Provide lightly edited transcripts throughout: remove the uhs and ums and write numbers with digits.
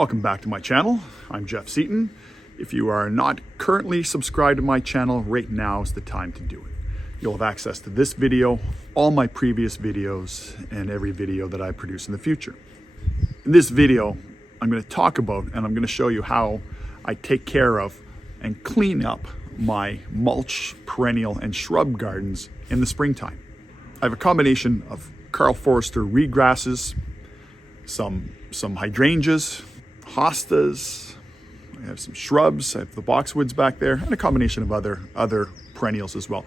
Welcome back to my channel. I'm Jeff Seeton. If you are not currently subscribed to my channel, right now is the time to do it. You'll have access to this video, all my previous videos, and every video that I produce in the future. In this video, I'm going to talk about and I'm going to show you how I take care of and clean up my mulch, perennial, and shrub gardens in the springtime. I have a combination of Karl Foerster Reed Grasses, some Hydrangeas, Hostas, I have some shrubs, I have the Boxwoods back there, and a combination of other perennials as well.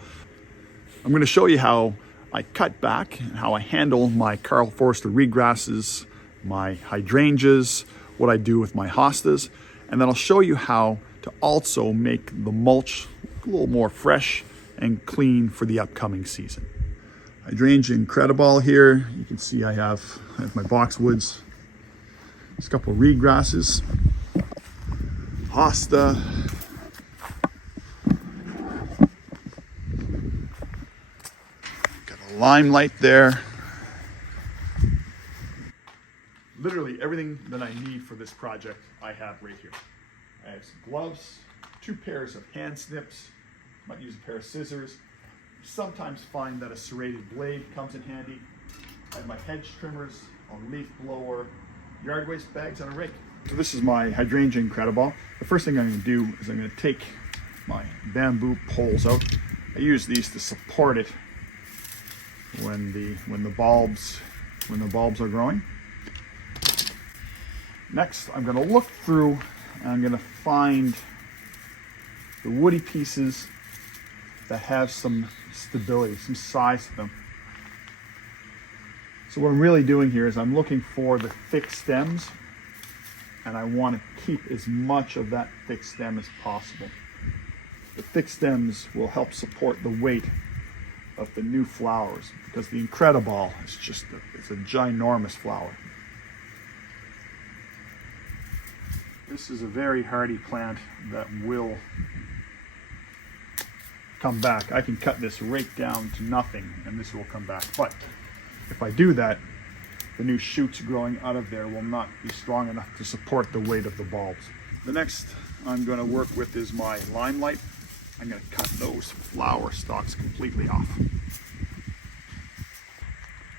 I'm going to show you how I cut back and how I handle my Karl Foerster Reed Grasses, my Hydrangeas, what I do with my Hostas, and then I'll show you how to also make the mulch a little more fresh and clean for the upcoming season. Hydrangea Incredible here. You can see I have my Boxwoods. There's a couple of reed grasses, Hosta, got a limelight there. Literally everything that I need for this project I have right here. I have some gloves, 2 pairs of hand snips, might use a pair of scissors. Sometimes find that a serrated blade comes in handy. I have my hedge trimmers, a leaf blower, yard waste bags, and a rake. So this is my Hydrangea Incredible. The first thing I'm going to do is I'm going to take my bamboo poles out. I use these to support it when the bulbs are growing. Next, I'm going to look through and I'm going to find the woody pieces that have some stability, some size to them. So what I'm really doing here is I'm looking for the thick stems, and I want to keep as much of that thick stem as possible. The thick stems will help support the weight of the new flowers, because the Incredible is just it's a ginormous flower. This is a very hardy plant that will come back. I can cut this right down to nothing and this will come back. But if I do that, the new shoots growing out of there will not be strong enough to support the weight of the bulbs. The next I'm going to work with is my limelight. I'm going to cut those flower stalks completely off.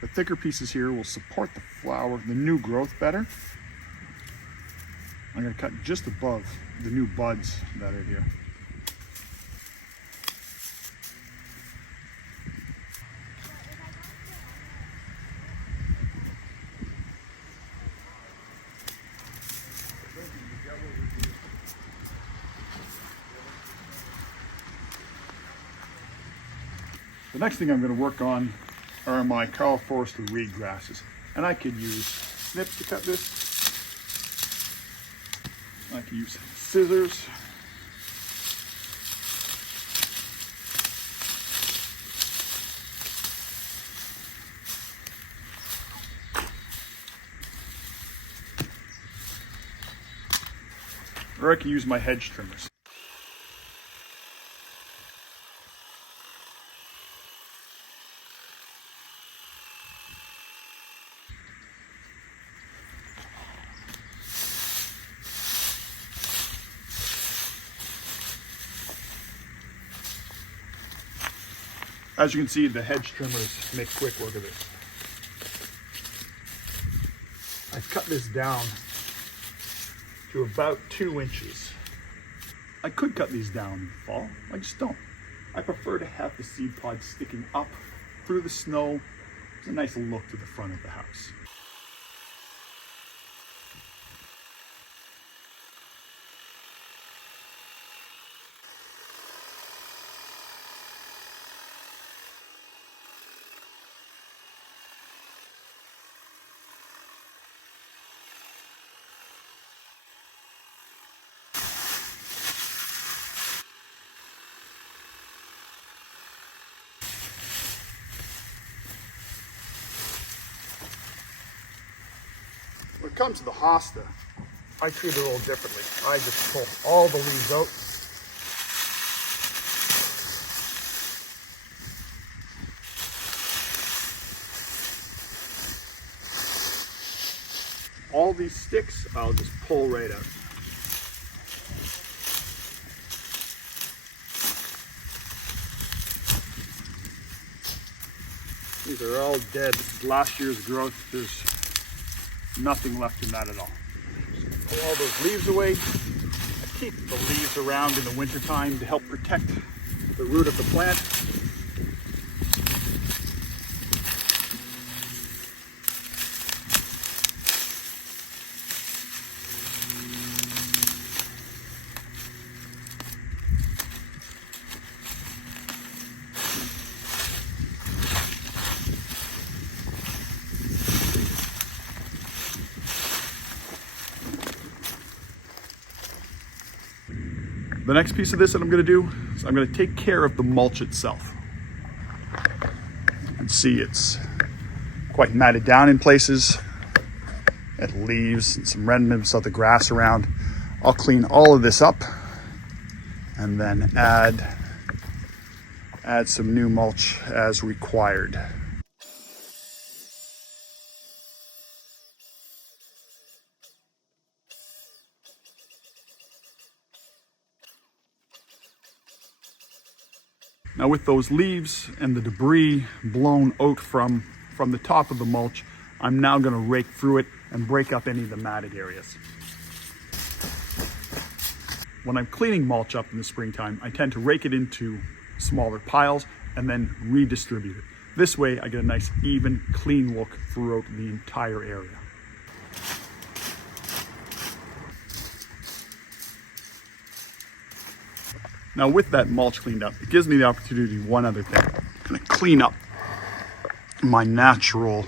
The thicker pieces here will support the flower, the new growth better. I'm going to cut just above the new buds that are here. The next thing I'm going to work on are my Karl Foerster Reed Grasses. And I could use snips to cut this. I can use scissors. Or I can use my hedge trimmers. As you can see, the hedge trimmers make quick work of this. I've cut this down to about 2 inches. I could cut these down in the fall, I just don't. I prefer to have the seed pods sticking up through the snow. It's a nice look to the front of the house. When it comes to the Hosta, I treat it a little differently. I just pull all the leaves out. All all these sticks, I'll just pull right out. These are all dead. This is last year's growth. There's nothing left in that at all. Just pull all those leaves away. I keep the leaves around in the wintertime to help protect the root of the plant. The next piece of this that I'm going to do is I'm going to take care of the mulch itself. You can see it's quite matted down in places. It leaves and some remnants of the grass around. I'll clean all of this up and then add some new mulch as required. Now with those leaves and the debris blown out from the top of the mulch, I'm now going to rake through it and break up any of the matted areas. When I'm cleaning mulch up in the springtime, I tend to rake it into smaller piles and then redistribute it. This way I get a nice even, clean look throughout the entire area. Now with that mulch cleaned up, it gives me the opportunity to do one other thing. I'm going to clean up my natural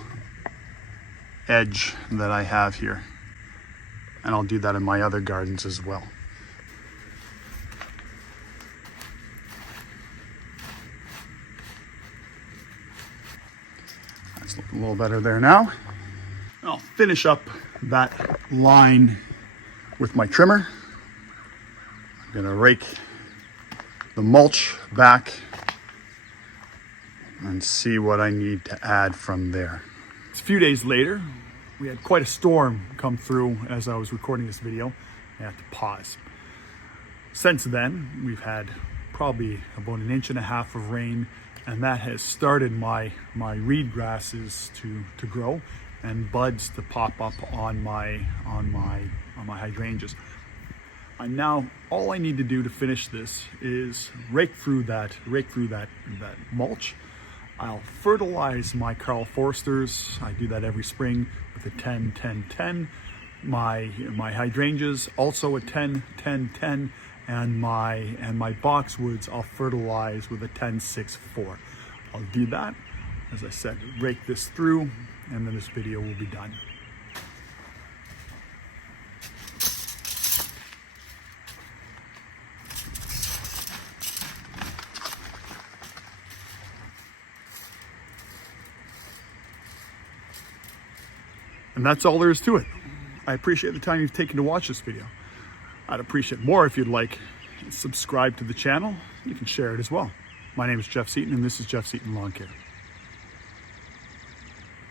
edge that I have here. And I'll do that in my other gardens as well. That's looking a little better there now. I'll finish up that line with my trimmer. I'm going to rake the mulch back and see what I need to add from there. A few days later, we had quite a storm come through as I was recording this video. I had to pause. Since then, we've had probably about 1.5 inches of rain, and that has started my reed grasses to grow and buds to pop up on my hydrangeas. And now all I need to do to finish this is rake through that mulch. I'll fertilize my Karl Foersters. I do that every spring with a 10-10-10. My hydrangeas also a 10-10-10, and my boxwoods I'll fertilize with a 10-6-4. I'll do that, as I said, rake this through, and then this video will be done. And that's all there is to it. I appreciate the time you've taken to watch this video. I'd appreciate more if you'd like subscribe to the channel. You can share it as well. My name is Jeff Seeton, and this is Jeff Seeton Lawn Care.